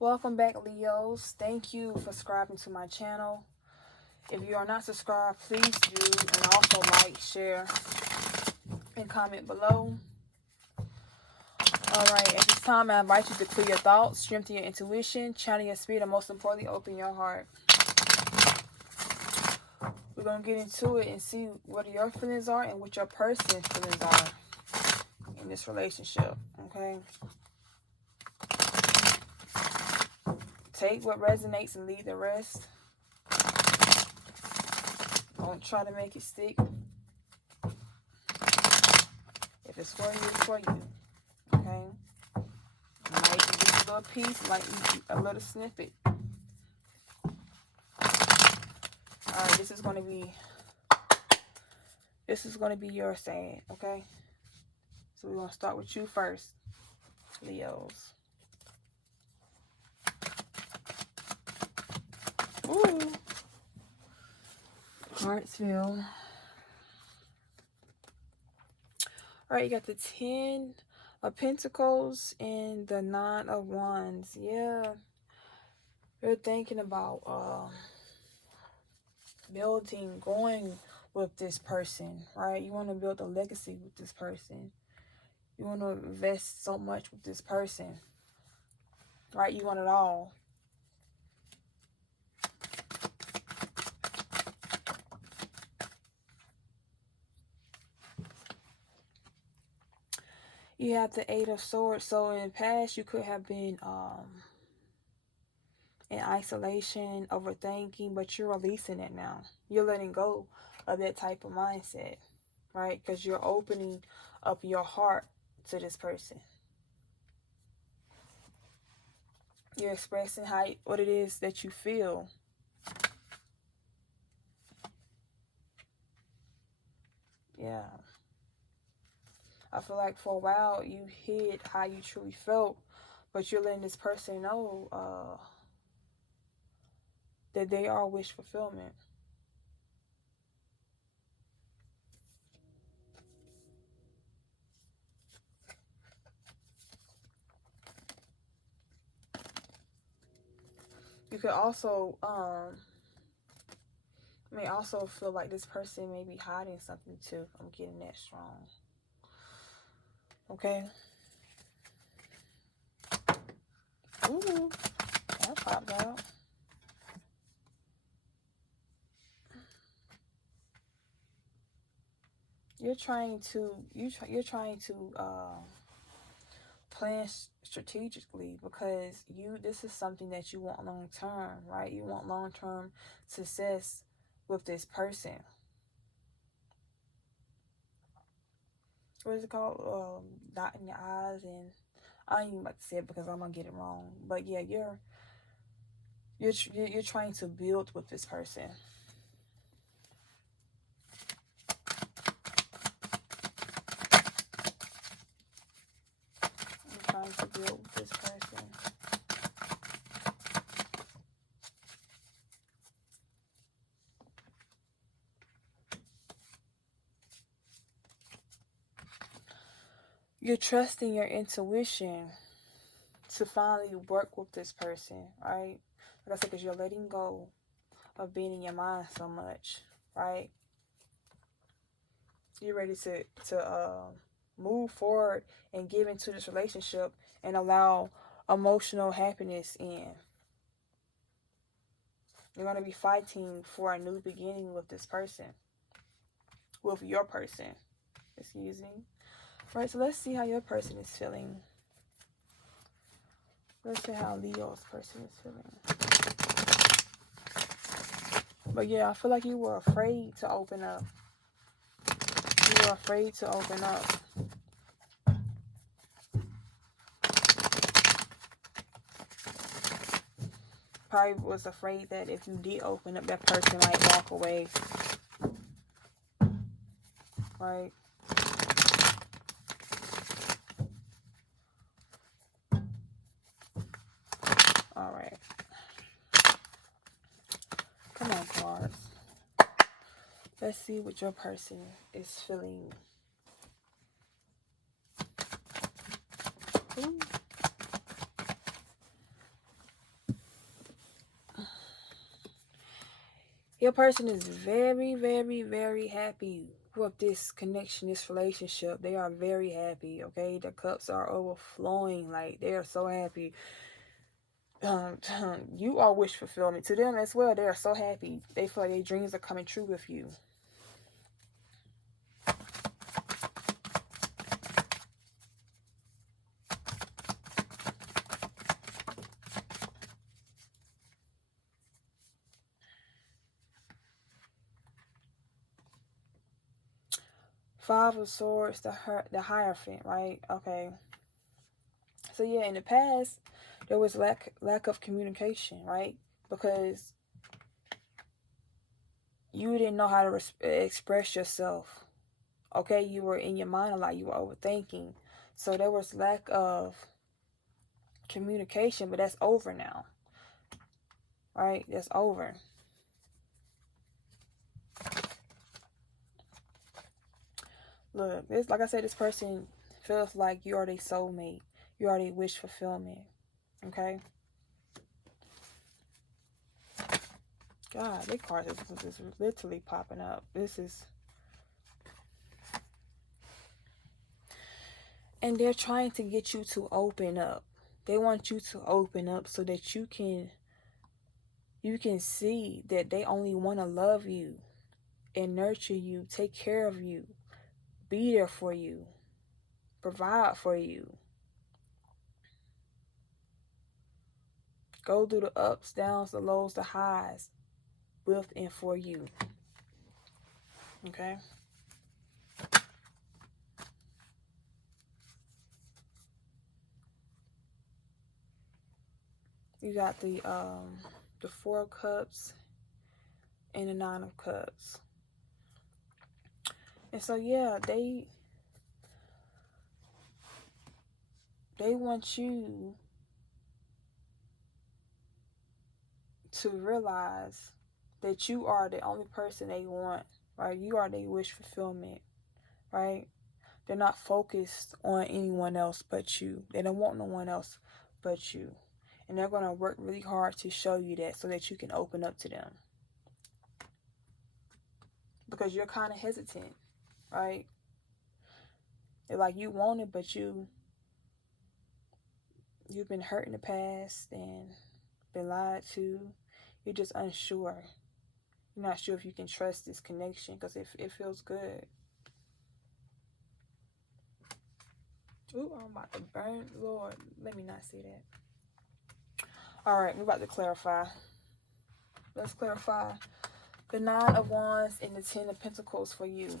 Welcome back, Leos. Thank you for subscribing to my channel. If you are not subscribed, please do, and also like, share, and comment below. Alright, at this time I invite you to clear your thoughts, strengthen your intuition, channel your spirit, and most importantly, open your heart. We're going to get into it and see what your feelings are and what your person's feelings are in this relationship, okay? Take what resonates and leave the rest. Don't try to make it stick. If it's for you, it's for you. Okay? Might be just a little piece, might be a little snippet. Alright, this is gonna be your saying, okay? So we're gonna start with you first, Leos. Ooh. Hartsville. Alright, you got the 10 of Pentacles and the 9 of Wands. Yeah. You're thinking about building, going with this person, right? You want to build a legacy with this person. You want to invest so much with this person, right? You want it all. You have the 8 of Swords. So in the past, you could have been in isolation, overthinking, but you're releasing it now. You're letting go of that type of mindset, right? Because you're opening up your heart to this person. You're expressing what it is that you feel. Yeah. I feel like for a while you hid how you truly felt, but you're letting this person know that they are wish fulfillment. You could also may also feel like this person may be hiding something too. I'm getting that strong. Okay. Ooh, that popped out. You're trying to plan strategically because this is something that you want long term, right? You want long term success with this person. What is it called? Dotting your I's, and I ain't even about to say it because I'm gonna get it wrong. But yeah, you're trying to build with this person. You're trying to build with this person. You're trusting your intuition to finally work with this person, right? Like I said, because you're letting go of being in your mind so much, right? You're ready to move forward and give into this relationship and allow emotional happiness in. You're going to be fighting for a new beginning with this person, with your person. Excuse me. Right, so let's see how your person is feeling. Let's see how Leo's person is feeling. But yeah, I feel like you were afraid to open up. You were afraid to open up. Probably was afraid that if you did open up, that person might walk away. Right? Alright. Come on, cards. Let's see what your person is feeling. Ooh. Your person is very, very, very happy with this connection, this relationship. They are very happy, okay? The cups are overflowing. Like, they are so happy. You are wish fulfillment to them as well. They are so happy. They feel like their dreams are coming true with you. Five of Swords, the Hierophant, right? Okay. So yeah, in the past, there was lack of communication, right? Because you didn't know how to express yourself. Okay, you were in your mind a lot. You were overthinking. So there was lack of communication, but that's over now. Right? That's over. Look, this, like I said, this person feels like you are their soulmate. You are their wish fulfillment. Okay? God, their cards is literally popping up. This is... And they're trying to get you to open up. They want you to open up so that you can see that they only want to love you and nurture you, take care of you, be there for you, provide for you. Go through the ups, downs, the lows, the highs with and for you. Okay? You got the Four of Cups and the Nine of Cups. And so yeah, they want you to realize that you are the only person they want, right? You are their wish fulfillment, right? They're not focused on anyone else but you. They don't want no one else but you. And they're going to work really hard to show you that so that you can open up to them. Because you're kind of hesitant, right? It's like you want it, but you've been hurt in the past and been lied to. You're just unsure. You're not sure if you can trust this connection because it feels good. Ooh, I'm about to burn. Lord, let me not see that. All right, we're about to clarify. Let's clarify the Nine of Wands and the Ten of Pentacles for you,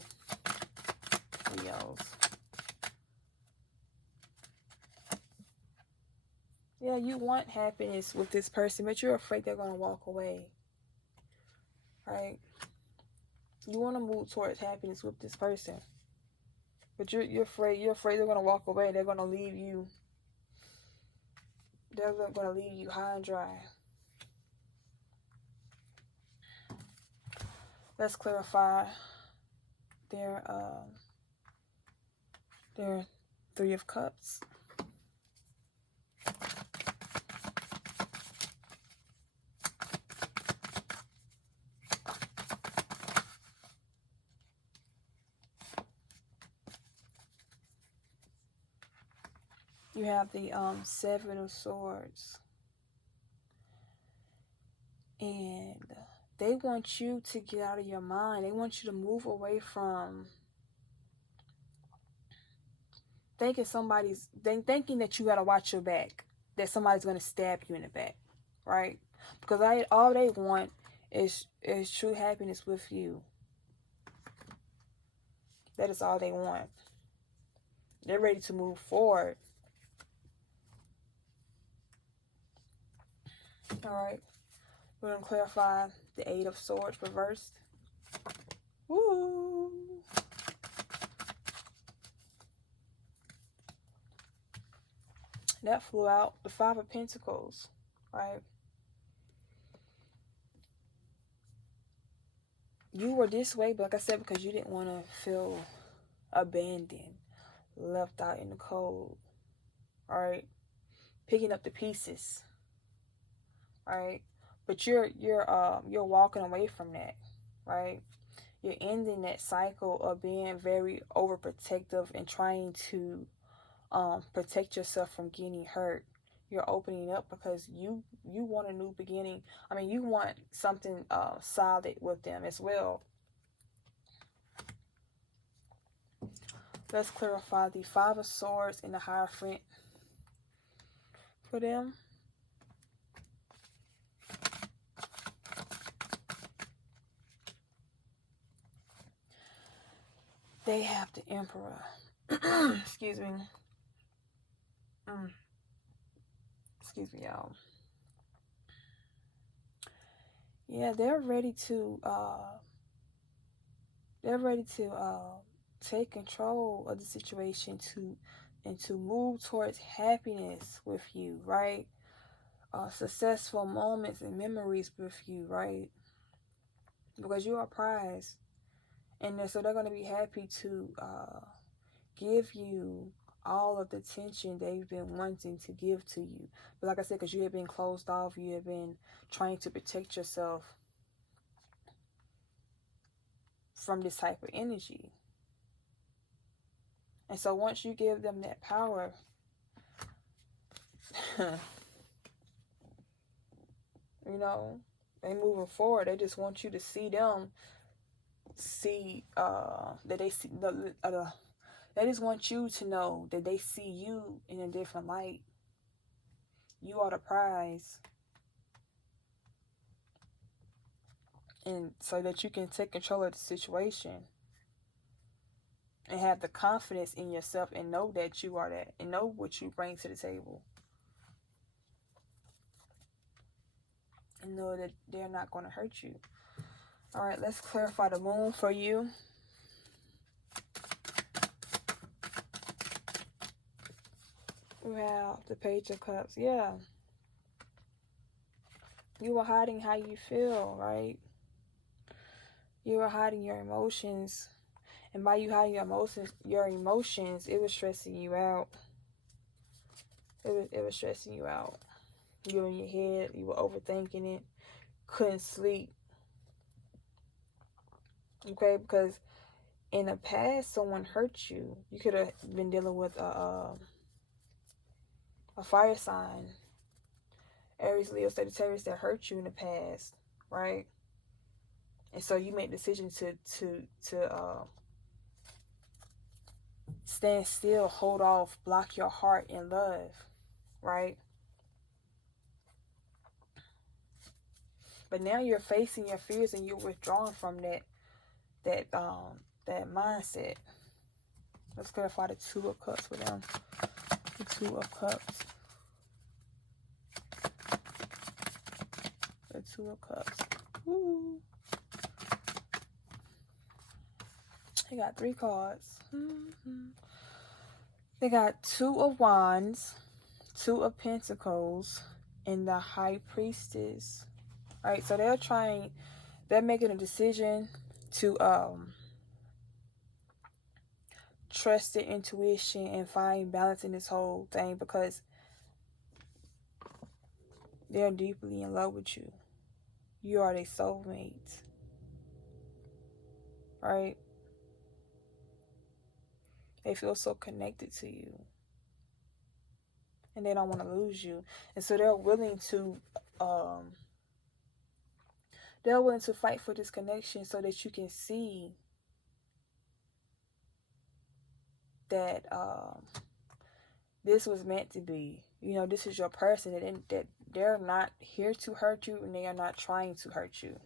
Leos. Yeah, you want happiness with this person, but you're afraid they're going to walk away. Right? You want to move towards happiness with this person, but you're afraid they're going to walk away. They're going to leave you. They're going to leave you high and dry. Let's clarify their Three of Cups. You have the Seven of Swords. And they want you to get out of your mind. They want you to move away from thinking that you got to watch your back, that somebody's going to stab you in the back, right? Because all they want is true happiness with you. That is all they want. They're ready to move forward. All right. We're going to clarify the Eight of Swords reversed. Woo! That flew out. The Five of Pentacles, right? You were this way, but like I said, because you didn't want to feel abandoned, left out in the cold, all right? Picking up the pieces, all right? But you're walking away from that, right? You're ending that cycle of being very overprotective and trying to protect yourself from getting hurt. You're opening up because you want a new beginning. I mean, you want something solid with them as well. Let's clarify the Five of Swords and the Hierophant for them. They have the Emperor. Excuse me. Excuse me, y'all. Yeah, they're ready to take control of the situation and to move towards happiness with you, right? Successful moments and memories with you, right? Because you are prized, and so they're going to be happy to give you all of the attention they've been wanting to give to you. But like I said, because you have been closed off, you have been trying to protect yourself from this type of energy. And so once you give them that power, you know, they moving forward. They just want you to see them, that they see they just want you to know that they see you in a different light. You are the prize. And so that you can take control of the situation and have the confidence in yourself and know that you are that and know what you bring to the table. And know that they're not going to hurt you. All right, let's clarify the Moon for you. We have the Page of Cups. Yeah. You are hiding how you feel, right? You are hiding your emotions. And by you hiding your emotions, it was stressing you out. It was stressing you out. You were in your head. You were overthinking it. Couldn't sleep. Okay, because in the past, someone hurt you. You could have been dealing with a fire sign, Aries, Leo, Sagittarius, that hurt you in the past, right? And so you made the decision to stand still, hold off, block your heart in love, right? But now you're facing your fears and you're withdrawing from that mindset. Let's clarify the Two of Cups for them. The Two of Cups. The Two of Cups. Woo. They got 3 cards. They got Two of Wands, Two of Pentacles, and the High Priestess. All right, so they're making a decision to trust their intuition and find balance in this whole thing because they're deeply in love with you. You are their soulmate. Right? They feel so connected to you. And they don't want to lose you. And so they're willing to fight for this connection so that you can see that this was meant to be. You know, this is your person, that they're not here to hurt you and they are not trying to hurt you.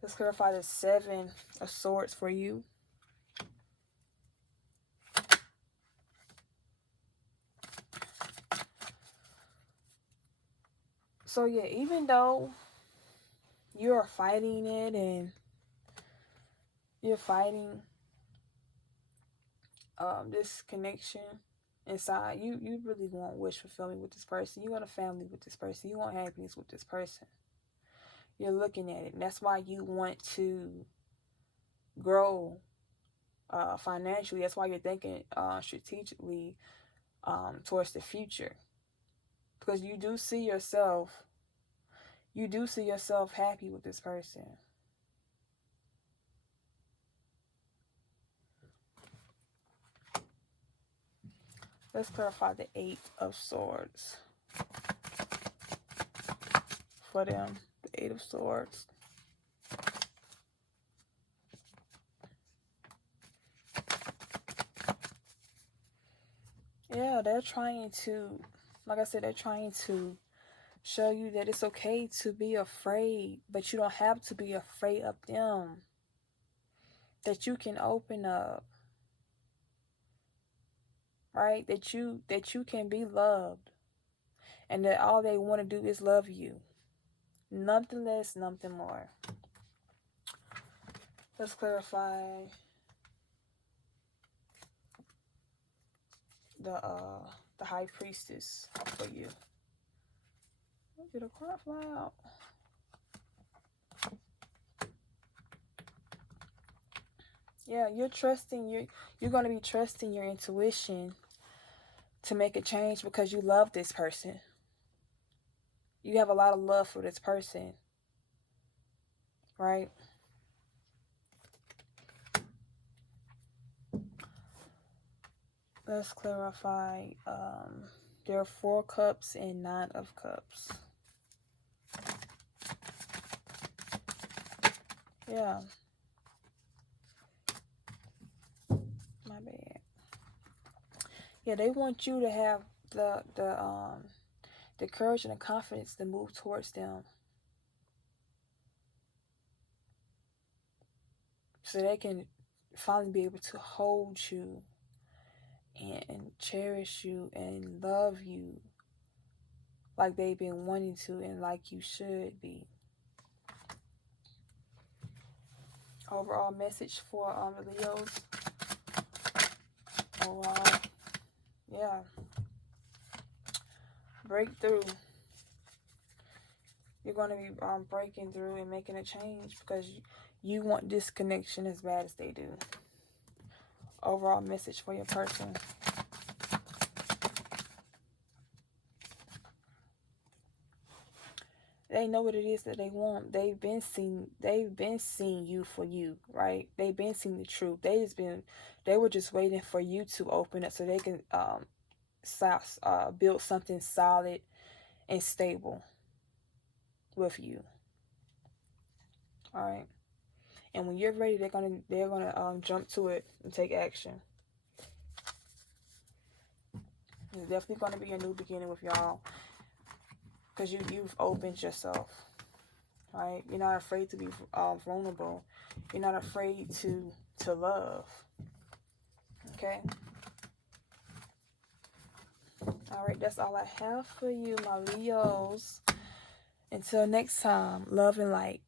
Let's clarify the 7 of Swords for you. So yeah, even though you're fighting it and you're fighting this connection inside, you really want wish fulfillment with this person. You want a family with this person. You want happiness with this person. You're looking at it, and that's why you want to grow financially. That's why you're thinking strategically towards the future, because you do see yourself you do see yourself happy with this person. Let's clarify the Eight of Swords for them. The Eight of Swords. Yeah, they're trying to, like I said, they're trying to show you that it's okay to be afraid, but you don't have to be afraid of them. That you can open up. Right? That you can be loved. And that all they want to do is love you. Nothing less, nothing more. Let's clarify the High Priestess for you. Look at a card fly out. Yeah, you're going to be trusting your intuition to make a change because you love this person. You have a lot of love for this person. Right? Let's clarify there are 4 cups and 9 of cups. Yeah. My bad. Yeah, they want you to have the courage and the confidence to move towards them. So they can finally be able to hold you and cherish you and love you like they've been wanting to and like you should be. Overall message for the Leos. Overall, yeah. Breakthrough. You're going to be breaking through and making a change because you want this connection as bad as they do. Overall message for your person. They know what it is that they want. They've been seeing you for you, right? They've been seeing the truth. They were just waiting for you to open up so they can build something solid and stable with you. All right. And when you're ready, they're gonna jump to it and take action. There's definitely gonna be a new beginning with y'all because you've opened yourself. Right? You're not afraid to be vulnerable. You're not afraid to love. Okay. All right, that's all I have for you, my Leos. Until next time, love and light.